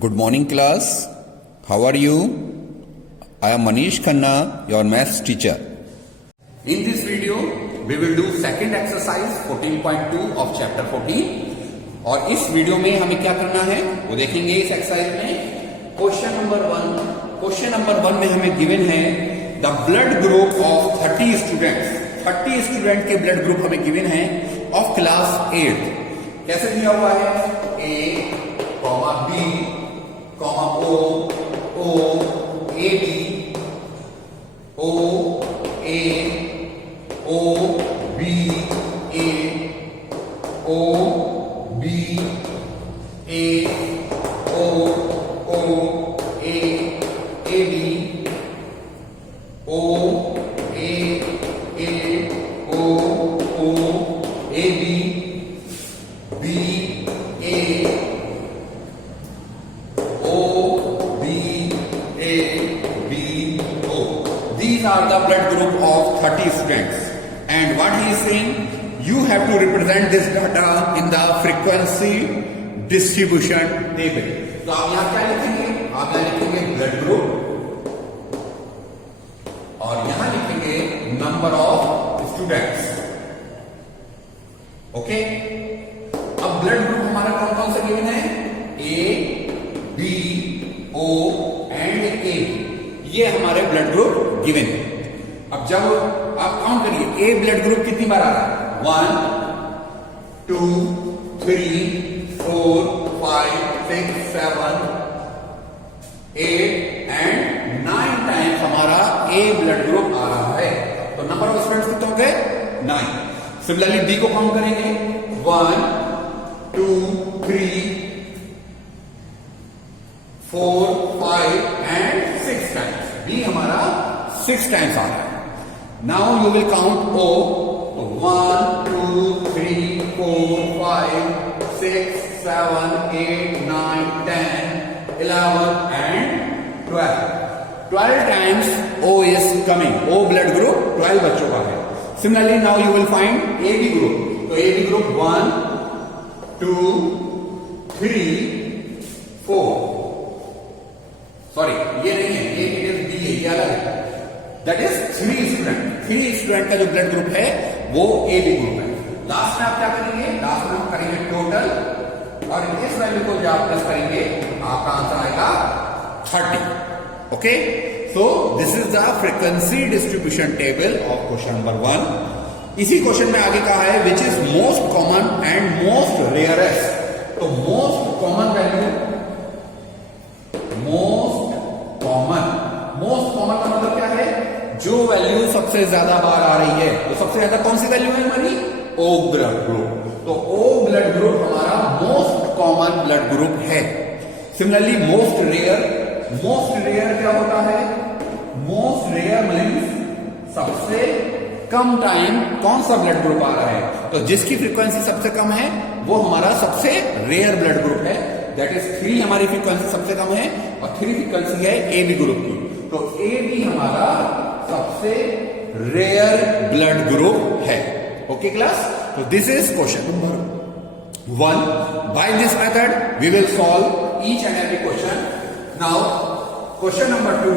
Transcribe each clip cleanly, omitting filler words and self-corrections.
Good morning, class. How are you? I am Manish Khanna, your maths teacher. In this video, we will do second exercise 14.2 of chapter 14. और इस video में हमें क्या करना है वो देखेंगे इस एक्सरसाइज में। क्वेश्चन नंबर वन में हमें गिवन है the blood group of 30 students. 30 student के ब्लड ग्रुप हमें गिवन है ऑफ क्लास 8। कैसे दिया हुआ है? A comma B comma O A B O A O B A O B A O A B O A O A B B A These are the blood group of 30 students. And what he is saying, you have to represent this data in the frequency distribution table. तो आप यहाँ क्या लिखेंगे? आप यहाँ लिखेंगे blood group और यहाँ लिखेंगे number of students. ओके? अब blood group हमारा कौन कौन सा गिवन है? A, B, O and A. ये हमारे ब्लड ग्रुप गिवन है। अब जब आप काउंट करिए ए ब्लड ग्रुप कितनी बार आ रहा है? 1 2 3 4 5 6 7 8 एंड 9 टाइम्स हमारा ए ब्लड ग्रुप आ रहा है। तो नंबर ऑफ स्टूडेंट्स कितने हो गए? 9। सिमिलरली डी को काउंट करेंगे 1 2 3 4 5 एंड 6 टाइम्स। बी हमारा 6 टाइम्स आ रहा है। Now you will count O. 1 2 3 4 5 6 7 8 9 10 11 and 12 times O is coming. O blood group 12 बच्चों का है। Similarly now you will find A B group. तो ए बी ग्रुप 1 2 3 4 सॉरी ये नहीं है, ये अलग है। That is 3 student. 3 स्टूडेंट का जो ब्लड ग्रुप है वो ए बी ग्रुप है। लास्ट में आप क्या करेंगे? लास्ट में हम करेंगे टोटल और इस वैल्यू को जो आप प्लस करेंगे आपका आंसर आएगा 30। Okay, so this is the frequency distribution table of question number 1। इसी क्वेश्चन में आगे कहा है which is most common and most rarest. तो most common value, most common का मतलब क्या है? जो वैल्यू सबसे ज्यादा बार आ रही है। तो सबसे ज्यादा कौन सी वैल्यू है हमारी? O blood group. तो ओ ब्लड ग्रुप हमारा मोस्ट कॉमन ब्लड ग्रुप है। सिमिलरली मोस्ट रेयर क्या होता है? मोस्ट रेयर मीन्स सबसे कम टाइम कौन सा ब्लड ग्रुप आ रहा है। तो जिसकी फ्रीक्वेंसी सबसे कम है वो हमारा सबसे रेयर ब्लड ग्रुप है। दैट इज 3 हमारी फ्रीक्वेंसी सबसे कम है और 3 फ्रीक्वेंसी है ए बी ग्रुप की। तो ए बी हमारा सबसे रेयर ब्लड ग्रुप है। ओके क्लास, तो this is question number 1। By this method we will solve each and every question. Now question number 2।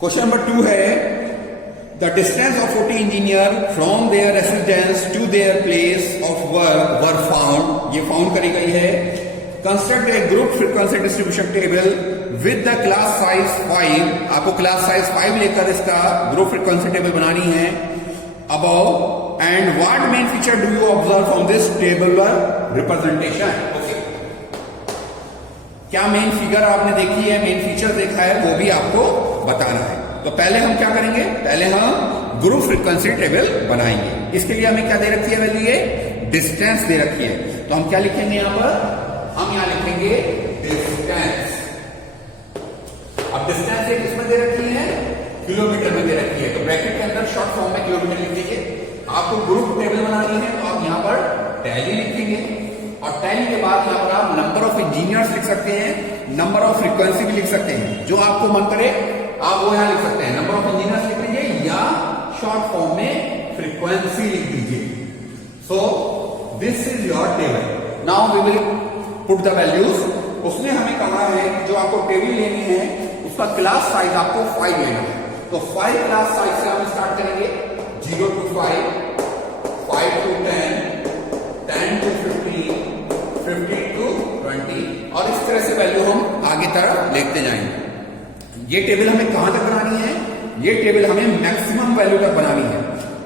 Question number 2 है The distance of 40 engineer from their residence to their place of work were found. ये found करी गई है। Construct a group frequency distribution table with the class size 5. आपको class size 5 लेकर इसका group frequency table बनानी है। Above and what main feature do you observe from this tabular representation? Okay. क्या मेन फिगर आपने देखी है, मेन फीचर देखा है, वो भी आपको बताना है। तो पहले हम क्या करेंगे? पहले हम ग्रुप फ्रीक्वेंसी टेबल बनाएंगे। इसके लिए हमें क्या दे रखी है वैल्यू? ये डिस्टेंस दे रखी है। तो हम क्या लिखेंगे यहां पर? हम यहां लिखेंगे डिस्टेंस। अब डिस्टेंस एक किसमें दे रखी है? किलोमीटर में दे रखी है। तो ब्रैकेट के अंदर शॉर्ट फॉर्म में किलोमीटर लिख दीजिए। आपको ग्रुप टेबल बनानी है तो आप यहां पर टैली लिखेंगे और टैली के बाद यहां पर आप नंबर ऑफ इंजीनियर्स लिख सकते हैं, नंबर ऑफ फ्रीक्वेंसी भी लिख सकते हैं। जो आपको मन करे आप वो यहां लिख सकते हैं। नंबर ऑफ इंजीनियर्स लिख लीजिए या शॉर्ट फॉर्म में फ्रीक्वेंसी लिख दीजिए। So this is your table. Now we will put the values. उसने हमें कहा है कि जो आपको टेबल लेनी है उसका क्लास साइज आपको 5 लेना है. तो 5 क्लास साइज से हम स्टार्ट करेंगे. 0 to 5, 5 to 10, 10 to 15, 15 to 20 और इस तरह से वैल्यू हम आगे तरफ देखते जाएंगे. ये टेबल हमें कहां तक बनानी है? ये टेबल हमें मैक्सिमम वैल्यू तक बनानी है.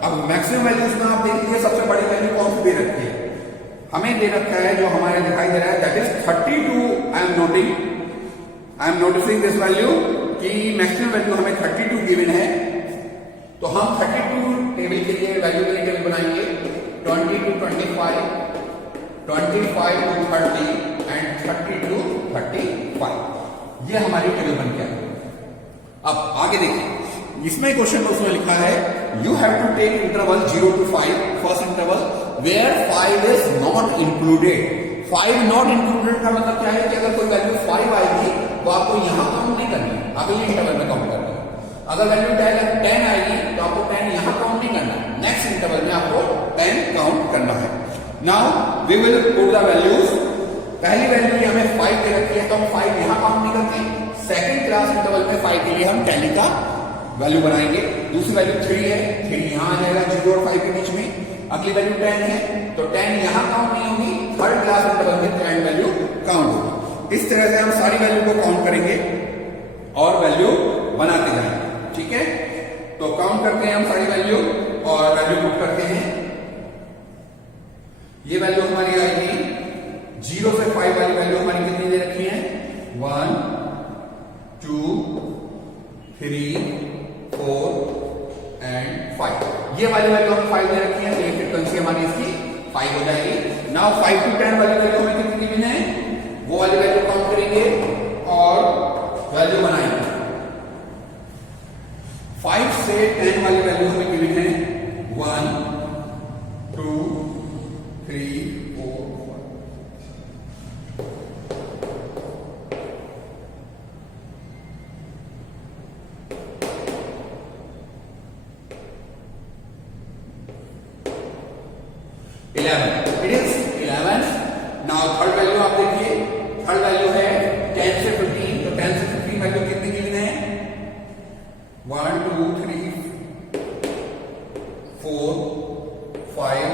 अब मैक्सिमम वैल्यूज में आप देख लीजिए सबसे बड़ी वैल्यू कौन सी दे रखी है? हमें दे रखा है जो हमारे दिखाई दे रहा है that is 32. I am noticing this value कि मैक्सिमम वैल्यू हमें 32 गिवन है. तो हम 32 टेबल के लिए वैल्यू के लिए टेबल बनाएंगे. 20 to 25, 25 to 30 एंड 30 to 35. ये हमारी टेबल बन गया. अब आगे देखिए, इसमें क्वेश्चन में उसने लिखा है you have to take interval 0 to 5, first interval where 5 is not included. 5 not included का मतलब क्या है कि अगर कोई वैल्यू 5 आएगी तो आपको यहां काउंट नहीं करनी, अगले इंटरवल में काउंट करना है. अगर वैल्यू 10 आएगी तो आपको 10 यहां काउंट नहीं करना, नेक्स्ट इंटरवल में आपको 10 काउंट करना है. Now we will put the values. पहली वैल्यू हमें 5 दे रखी है तो हम 5 यहां काउंट नहीं करते. सेकंड क्लास इंटरवल में 5 के लिए हम टैली का वैल्यू बनाएंगे. दूसरी वैल्यू 3 है, 3 यहां आ जाएगा 0 और 5 के बीच में. अगली वैल्यू 10 है तो 10 यहां काउंट नहीं होगी, थर्ड क्लास इंटरवल में 10 वैल्यू काउंट होगी. इस तरह से हम सारी वैल्यू को काउंट करेंगे और वैल्यू बनाते जाएंगे. ठीक है, तो काउंट करते हैं हम सारी वैल्यू और वैल्यू पुट करते हैं. ये वैल्यू हमारी आएगी 0 से 5 वाली वैल्यू हमारी कितनी दे रखी है? 1, 2, 3, 4 एंड 5. ये वाली वैल्यू हमें 5 दे रखी है तो ये फ्रीक्वेंसी हमारी इसकी 5 हो जाएगी. नाउ 5 to 10 वाली वैल्यू हमें कितनी गिवन है वो वाली वैल्यू काउंट करेंगे और वैल्यू बनाएंगे. 5 से 10 वाली वैल्यू हमें गिवन है 1, 2, 3, 4, 5. It is 11. Now third value आप देखिए, थर्ड वैल्यू है 10 से 15. तो 10 से 15 वैल्यू कितनी गिवन है? 1, 2, 3, 4, 5,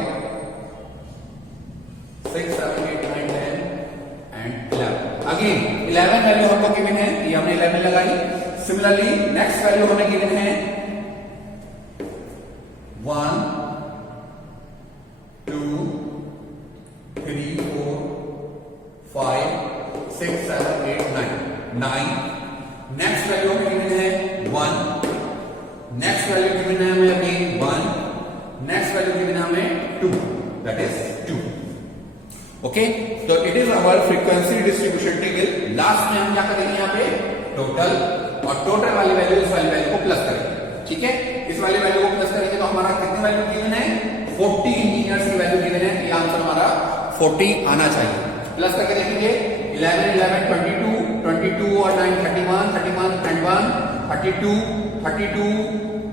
6, 7, 8, 9, 10 एंड 11. अगेन 11 वैल्यू हमको गिवन है, ये हमने 11 लगाई. सिमिलरली नेक्स्ट वैल्यू हमें गिवन है 1, 2, 3, 4, 5, 6, 7, 8, 9. नेक्स्ट वैल्यू हमें गिवन है 1. नेक्स्ट वैल्यू गिवन है हमें अगेन 1. नेक्स्ट वैल्यू गिवन है हमें 2, दैट इज 2. ओके, तो it is our frequency distribution table. Last में हम क्या करेंगे यहाँ पे? टोटल, और टोटल वाली वैल्यू इस वाली वैल्यू को प्लस करेंगे. ठीक है, इस वाली वैल्यू को प्लस करेंगे तो हमारा कितनी वैल्यू गिवन है? 40 इंजीनियर्स की वैल्यू गिवन है. ये आंसर हमारा 40 आना चाहिए. प्लस करके देखेंगे 11, 11, 22, 22 और 9, 31, 31 and 1, 32, 32,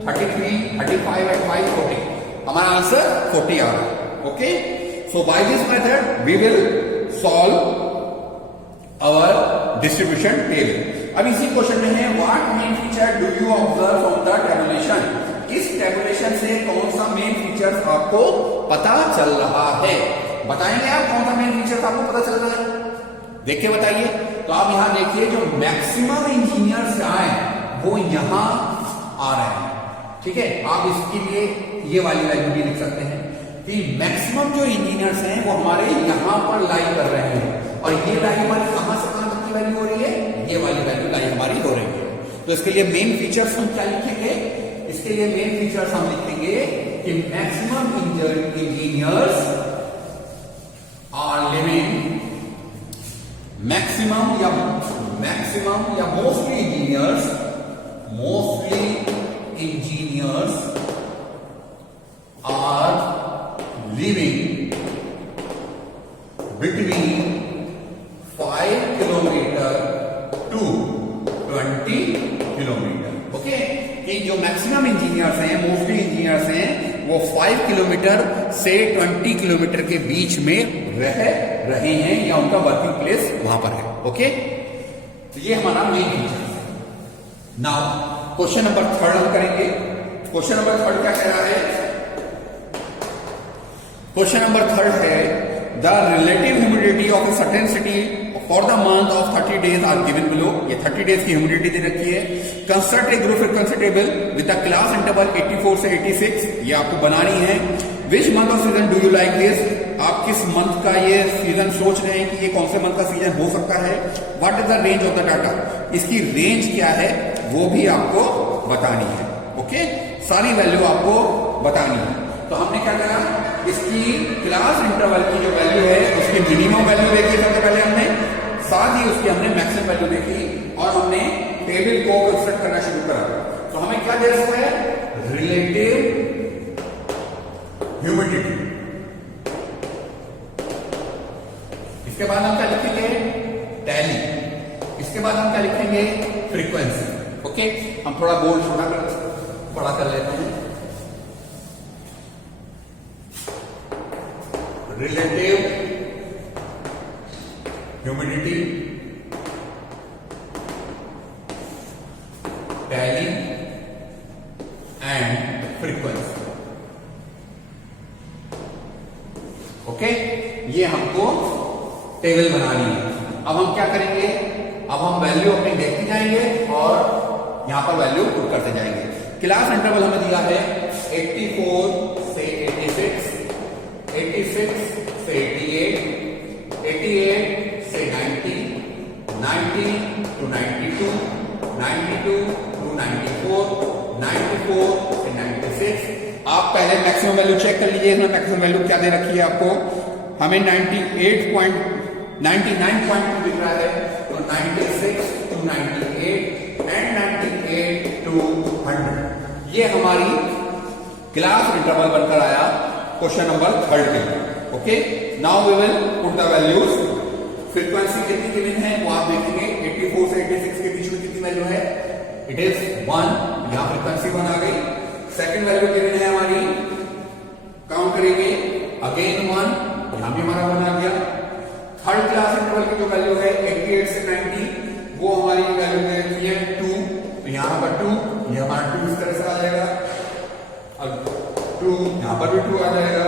33, 35 and 5, 40. हमारा आंसर 40 आ रहा है. Okay, so by this method we will solve our distribution table. अब इसी क्वेश्चन में है what main feature do you observe from the tabulation. इस टेबुलेशन से कौन सा मेन फीचर्स आपको पता चल रहा है? बताएंगे आप कौन सा मेन फीचर्स आपको पता चल रहा है? देख के बताइए. तो आप यहां देखिए जो मैक्सिमम इंजीनियर्स हैं वो यहां आ रहे हैं. ठीक है, आप इसके लिए ये वाली वैल्यू भी लिख सकते हैं कि मैक्सिमम जो इंजीनियर्स हैं वो हमारे यहां पर लाई कर रहे हैं. और ये लाई हमारी कहां से कहां तक की वैल्यू हो रही है? ये वाली वैल्यू लाई हमारी हो रही है. तो इसके लिए मेन फीचर्स हम क्या लिखेंगे? इसके लिए मेन फीचर्स हम लिखेंगे कि maximum engineers are living, maximum या mostly engineers are living between 5 kilometre to 20 kilometre. Okay, कि जो मैक्सिमम इंजीनियर्स हैं, मोस्टली इंजीनियर्स हैं वो 5 किलोमीटर से 20 किलोमीटर के बीच में रह रहे हैं या उनका वर्किंग प्लेस वहां पर है। ओके, तो ये हमारा मेन फीचर है। नाउ क्वेश्चन नंबर 3 हम करेंगे। क्वेश्चन नंबर 3 क्या कह रहा है? क्वेश्चन नंबर 3 है the relative humidity of a certain city for the month of 30 days are given below. ये 30 डेज की ह्यूमिडिटी दे रखी है। Construct a group frequency table with the class interval 84 से 86, ये आपको बनानी है। Which month of season do you like this? आप किस मंथ का ये सीजन सोच रहे हैं कि ये कौन से मंथ का सीजन हो सकता है? What is the range of the data? इसकी रेंज क्या है वो भी आपको बतानी है। ओके, सारी वैल्यू आपको बतानी है। तो हमने क्या करा, इसकी क्लास इंटरवल की जो वैल्यू है उसकी मिनिमम वैल्यू देखी सबसे पहले हमने, साथ ही उसकी हमने मैक्सिमम वैल्यू देखी और हमने टेबल को कंस्ट्रक्ट करना शुरू करा। तो हमें क्या दे रखा है? Relative humidity. इसके बाद हम क्या लिखेंगे? टैली। इसके बाद हम क्या लिखेंगे? फ्रीक्वेंसी। ओके, हम थोड़ा बोल्ड बड़ा कर लेते हैं। Relative humidity, tally and frequency. Okay, ये हमको टेबल बनानी है। अब हम क्या करेंगे? अब हम वैल्यू अपनी देखते जाएंगे और यहां पर वैल्यू पुट करते जाएंगे। क्लास इंटरवल हमें दिया है 84 से 86, 86 से 88, 88 से 90, 90 to 92, 92 to 94, 94 से 96। आप पहले मैक्सिमम वैल्यू चेक कर लीजिए। इसमें मैक्सिमम वैल्यू क्या दे रखी है आपको? हमें 99.2 दिख रहा है। तो 96 to 98 एंड 98 to 100, ये हमारी क्लास इंटरवल बनकर आया क्वेश्चन नंबर 3 के लिए। Okay, now we will put the values. Frequency कितनी गिवन है वो आप देखेंगे। 84 से 86 के बीच में कितनी वैल्यू है? It is 1। यहां फ्रीक्वेंसी 1 आ गई। सेकंड वैल्यू गिवन है हमारी, काउंट करेंगे, अगेन 1, यहां भी हमारा 1 आ गया। थर्ड क्लास इंटरवल की जो वैल्यू है 88 से 90, वो हमारी वैल्यू दे रखी है 2। तो यहां पर 2, ये हमारा 2 इस तरह से आ जाएगा। अब 2 यहां पर भी 2 आ जाएगा।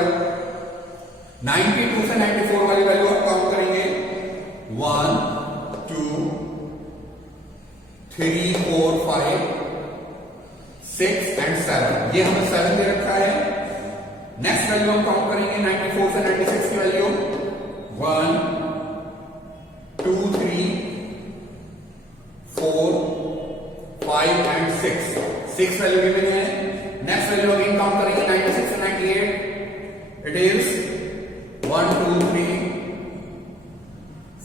92 से 94 वाली वैल्यू आप काउंट करेंगे, 1 2 3 4 5 6 एंड 7। ये हमें 7 दे रखा है। नेक्स्ट वैल्यू हम काउंट करेंगे 94 से 96 की वैल्यू, 1 2 3 4 5 एंड 6। 6 वैल्यू गिवन है। नेक्स्ट वैल्यू अगेन काउंट करेंगे 96 से 98। It is 1 2 3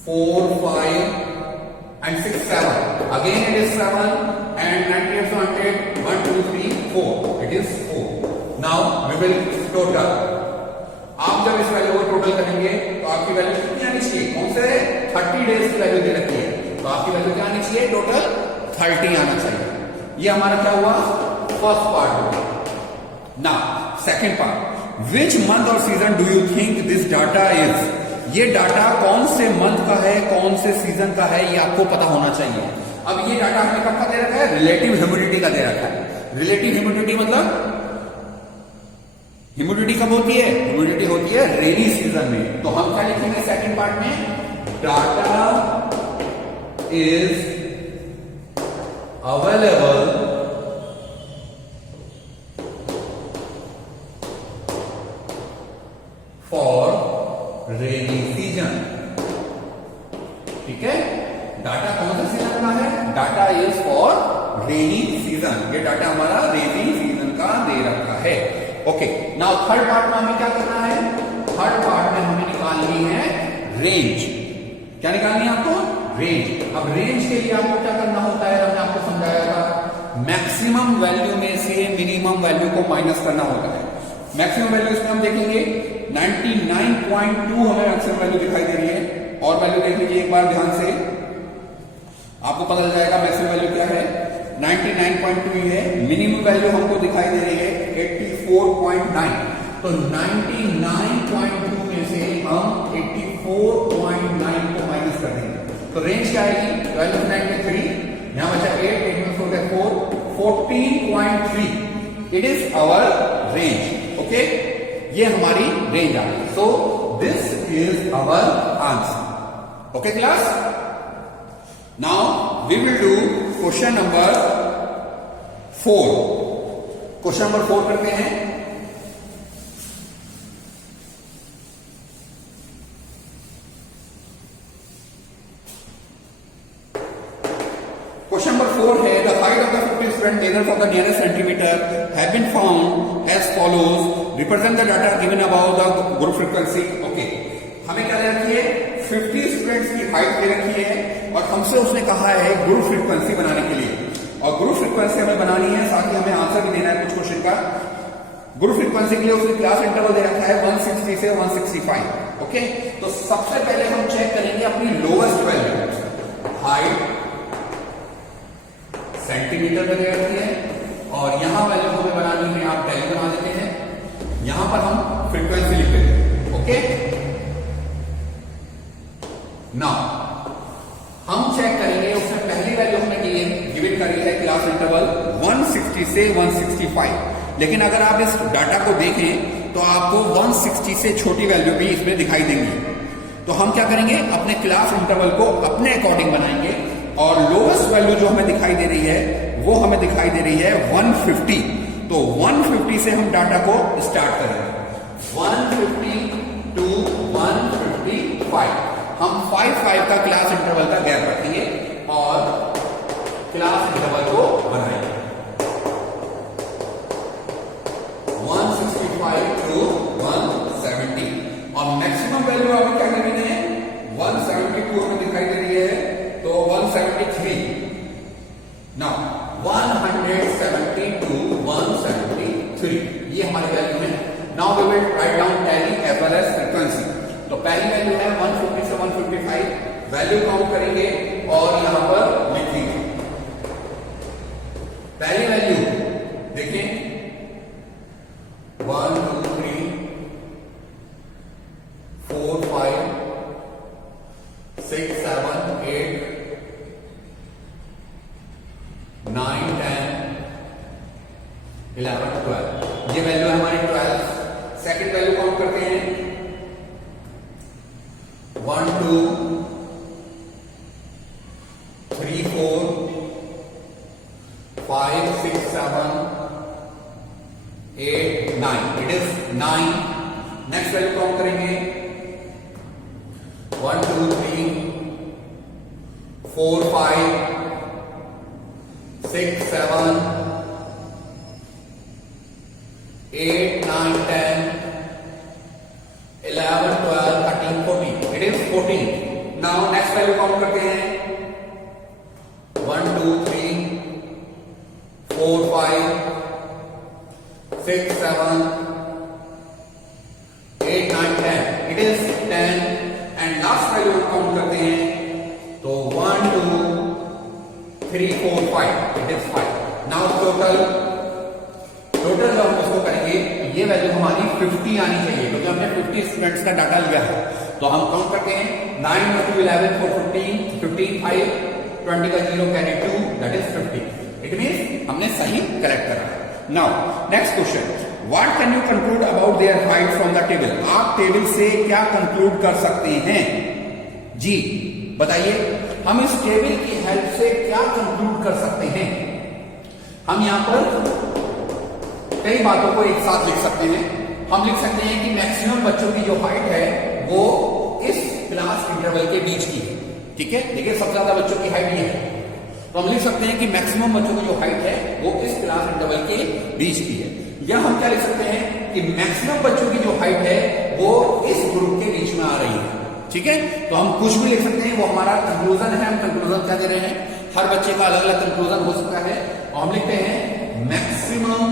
4 5 and 6 7. Again it is 7 and 98 to 100, 1 2 3 4. It is 4. Now we will total. आप जब इस वैल्यू को टोटल करेंगे तो आपकी वैल्यू कितनी आनी चाहिए? कौन से 30 डेज की वैल्यू दे रखी है, तो आपकी वैल्यू क्या आनी चाहिए? टोटल 30 आना चाहिए। ये हमारा क्या हुआ? फर्स्ट पार्ट हुआ। Now second part, which month और season do you think this data is? ये डाटा कौन से मंथ का है, कौन से सीजन का है, ये आपको पता होना चाहिए। अब ये डाटा हमें कब का दे रखा है? रिलेटिव ह्यूमिडिटी का दे रखा है। रिलेटिव ह्यूमिडिटी मतलब ह्यूमिडिटी कब होती है? ह्यूमिडिटी होती है रेनी सीजन में। तो हम क्या लिखेंगे सेकंड पार्ट में? Data is available for rainy season. ठीक है, डाटा कौन सा सीजन का है? Data is for rainy season. ये डाटा हमारा रेनी सीजन का दे रखा है। ओके, नाउ थर्ड पार्ट में हमें क्या करना है? थर्ड पार्ट में हमें निकालनी है रेंज। क्या निकालनी है आपको? रेंज। अब रेंज के लिए आपको क्या करना होता है? हमने आपको समझाया था, मैक्सिमम वैल्यू में से मिनिमम वैल्यू को माइनस करना होता है। मैक्सिमम वैल्यू इसमें हम देखेंगे 99.2 हमें मैक्सिमम वैल्यू दिखाई दे रही है। और वैल्यू देख लीजिए एक बार ध्यान से, आपको पता चल जाएगा मैक्सिमम वैल्यू क्या है। 99.2 है। मिनिमम वैल्यू हमको दिखाई दे रही है 84.9। तो 99.2 में से हम 84.9 को माइनस कर देंगे, तो रेंज क्या आएगी? 12 of 9 में 3, यहां बचा 8, 8 में 4 है 4, 14.3 it is our range. Okay, ये हमारी रेंज आ गई। So this is our answer. Okay class, now we will do question number 4। Question number 4 करते हैं। क्वेश्चन नंबर 4 है the height of the 50 student ledgers of the nearest centimetre have been found as follows, represent the data given about the group frequency. Okay, हमें क्या दे रखी है? 50 students की height दे रखी है और हमसे उसने कहा है ग्रुप फ्रीक्वेंसी बनाने के लिए, और ग्रुप फ्रीक्वेंसी हमें बनानी है, साथ ही हमें आंसर भी देना है कुछ क्वेश्चन का। ग्रुप फ्रीक्वेंसी के लिए उसने क्लास इंटरवल दे रखा है 160 से 165। ओके, तो सबसे पहले हम चेक करेंगे अपनी लोएस्ट वैल्यू, हाइट सेंटीमीटर में दे रखी है, और यहां वैल्यू हमें बनानी है, आप पहले बना देते हैं, यहां पर हम फ्रीक्वेंसी लिख देते हैं। ओके, नाउ हम चेक करेंगे, उसने पहली वैल्यू हमें गिवन करी है क्लास इंटरवल 160 से 165, लेकिन अगर आप इस डाटा को देखें तो आपको 160 से छोटी वैल्यू भी इसमें दिखाई देंगी। तो हम क्या करेंगे? अपने क्लास इंटरवल को अपने अकॉर्डिंग बनाएंगे, और लोएस्ट वैल्यू जो हमें दिखाई दे रही है वो हमें दिखाई दे रही है 150। तो 150 से हम डाटा को स्टार्ट करेंगे, 150 to 155। हम 5 का क्लास इंटरवल का गैप रखेंगे और क्लास इंटरवल को बनाएंगे 165 to 170, और मैक्सिमम वैल्यू आपको क्या करनी है? 172 हमें दिखाई दे रही है, तो 173। नाउ 170 to 173 ये हमारी वैल्यू है। Now we will write down tally as well as frequency. तो पहली वैल्यू है 150 से 155, वैल्यू काउंट करेंगे और यहां पर लिखेंगे। पहली वैल्यू देखें 1 2 3 4 5 6 7 8 9 10 11 12, ये वैल्यू है हमारी 12। सेकंड वैल्यू काउंट करते हैं 1 2 3 4 5 6 7 8 9, it is 9। Next value count करेंगे 1 2 3 4 5 6 7 8 9 10 11 12 13 14, it is 14। Now next value count करते हैं 1 2 3 4 5 6 7 8 9 10, it is 10। And last value हम काउंट करते हैं तो 1 2 3 4 5, इट इज 5। नाउ टोटल जब हम इसको करेंगे ये वैल्यू हमारी 50 आनी चाहिए, क्योंकि हमने 50 स्टूडेंट्स का डाटा लिया है। तो हम काउंट करते हैं 9 × 11 4 15 15 5 20 का 0 carry 2, that is 50। It means हमने सही करेक्ट करा। Now next question, what can you conclude about their height from the table? आप टेबल से क्या कंक्लूड कर सकते हैं जी, बताइए। हम इस टेबल की हेल्प से क्या कंक्लूड कर सकते हैं? हम यहां पर कई बातों को एक साथ लिख सकते हैं। हम लिख सकते हैं कि मैक्सिमम बच्चों की जो हाइट है वो इस क्लास इंटरवल के बीच की है, ठीक है। देखिए सबसे ज्यादा बच्चों की हाइट ये है, तो हम लिख सकते हैं कि मैक्सिमम बच्चों की जो हाइट है वो इस क्लास इंटरवल के बीच की है। या हम क्या लिख सकते हैं कि मैक्सिमम बच्चों की जो हाइट है वो इस ग्रुप के बीच में आ रही है, ठीक है। तो हम कुछ भी लिख सकते हैं, वो हमारा कंक्लूजन है। हम कंक्लूजन क्या दे रहे हैं? हर बच्चे का अलग अलग कंक्लूजन हो सकता है, और हम लिखते हैं मैक्सिमम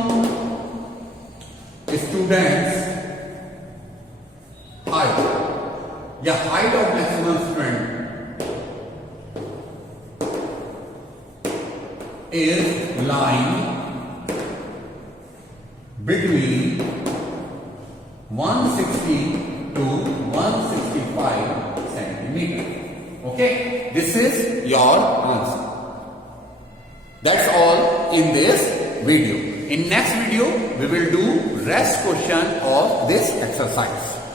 स्टूडेंट्स हाइट या height of maximum student is lying between Okay, this is your answer. That's all in this video. In next video, we will do rest question of this exercise.